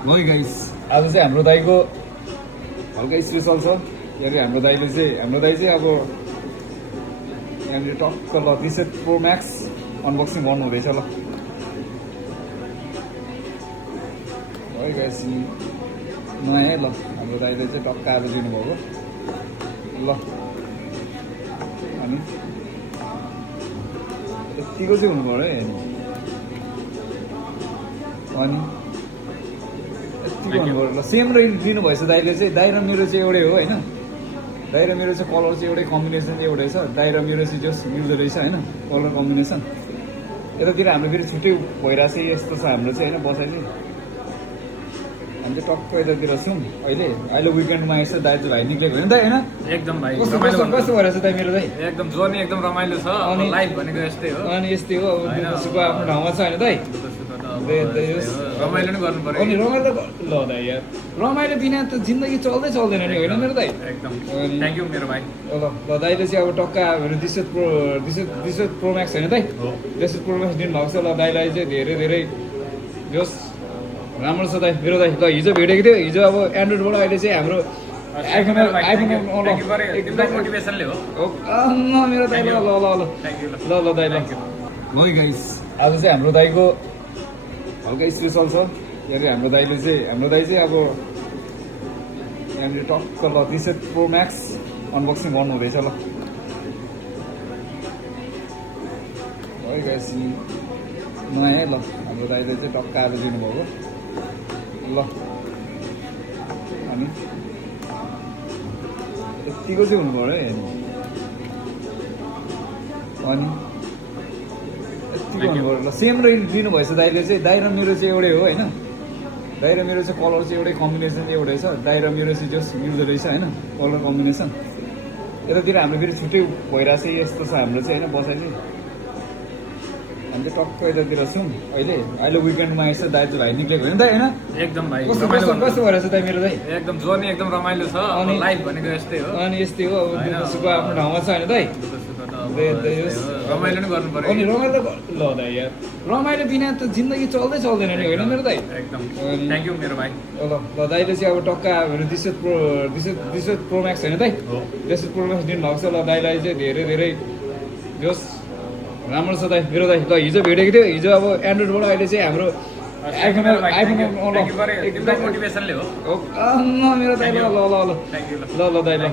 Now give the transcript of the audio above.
है गाइस, आज चाहिँ हाम्रो दाइको हल्का स्पेसल छ। यहाँनिर हाम्रो दाइले चाहिँ अब यहाँनिर टक्क ल रिसेट प्रो म्याक्स अनबक्सिङ गर्नु हुँदैछ। ल है गाइस, नयाँ ल हाम्रो दाइले चाहिँ टक्क आज दिनुभएको। ल अनि यतिको चाहिँ हुनु पऱ्यो है। अनि यतिको हुनु पऱ्यो। ल सेम दिनुभएछ दाइले चाहिँ। दाइ र मेरो चाहिँ एउटै हो होइन। दाइ र मेरो चाहिँ कलर चाहिँ एउटै, कम्बिनेसन चाहिँ एउटै छ। दाइ र मेरो चाहिँ जस मिल्दो रहेछ होइन कलर कम्बिनेसन। यतातिर हाम्रो फेरि छुट्टै भइरहेको छ। यस्तो छ हाम्रो चाहिँ होइन बसाइ चाहिँ। हामी चाहिँ टक्क यतातिर छौँ अहिले विकेन्डमा यसो दाजु भाइ निक्लेको होइन दाइ होइन। एकदम भाइ कस्तो भइरहेछ दाइ मेरो दाइ? एकदम जर्नी एकदम रमाइलो छ। अनि लाइफ भनेको यस्तै हो। अनि यस्तै हो अब सुख आफ्नो ठाउँमा छ होइन दाइ। रमाइलो नै गर्नु पर्यो। अनि रमाइलो ल दाइ यार, रमाइलो बिना त जिन्दगी चल्दैन नि होइन मेरो दाइ। एकदम थ्याङ्क यू मेरो भाइ। ल दाइले चाहिँ अब टक्का दिसेट प्रो म्याक्स होइन दाइ, दिसेट प्रो म्याक्स दिनुभएको छ। ल दाइलाई चाहिँ धेरै धेरै जोस् राम्रो छ दाइ मेरो दाइ। ल हिजो भेटेको थियो, हिजो अब एन्ड्रोइडबाट अहिले चाहिँ हाम्रो आइफोन मोटिभेसनले हो मेरो दाइ। ल ल ल ल ल दाइ ल है गाइस, आज चाहिँ हाम्रो दाइको हल्का स्पेसल छ। यहाँनिर हाम्रो दाइ चाहिँ अब यहाँनिर टक्क ल रिसेट प्रो म्याक्स अनबक्सिङ गर्नु हुँदैछ। ल है गाइस, नयाँ ल हाम्रो दाइले चाहिँ टक्क आज दिनुभएको। ल अनि यतिको चाहिँ हुनु पऱ्यो है। अनि यतिको हुनु पऱ्यो। ल सेम दिनुभएछ दाइले चाहिँ। दाइ र मेरो चाहिँ एउटै हो होइन। दाइ र मेरो चाहिँ कलर चाहिँ एउटै, कम्बिनेसन चाहिँ एउटै छ। दाइ र मेरो चाहिँ जस मिल्दो रहेछ होइन कलर कम्बिनेसन। यतातिर हाम्रो फेरि छुट्टै भइरहेको छ। यस्तो छ हाम्रो चाहिँ होइन बसाइ चाहिँ। हामी चाहिँ टक्क यतातिर छौँ अहिले विकेन्डमा यसो दाजु भाइ निक्लेको होइन दाइ होइन। एकदम भाइ कस्तो भइरहेछ दाइ मेरो दाइ? एकदम जर्नी एकदम रमाइलो छ। अनि लाइफ भनेको यस्तै हो। अनि यस्तै हो अब सुख आफ्नो ठाउँमा छ होइन दाइ। रमाइलो नै गर्नु पर्यो। अनि रमाइलो ल दाइ यार, रमाइलो बिना त जिन्दगी चल्दैन नि होइन मेरो दाइ। एकदम थ्याङ्क यू मेरो भाइ। ल दाइले चाहिँ अब टक्का दिसेट प्रो म्याक्स होइन दाइ, दिसेट प्रो म्याक्स दिनुभएको छ। ल दाइलाई चाहिँ धेरै धेरै जोस् राम्रो छ दाइ मेरो दाइ। ल हिजो भेटेको थियो, हिजो अब एन्ड्रोइडबाट अहिले चाहिँ हाम्रो आइफोन मोटिभेसनले हो मेरो दाइ। ल ल ल ल दाइ ल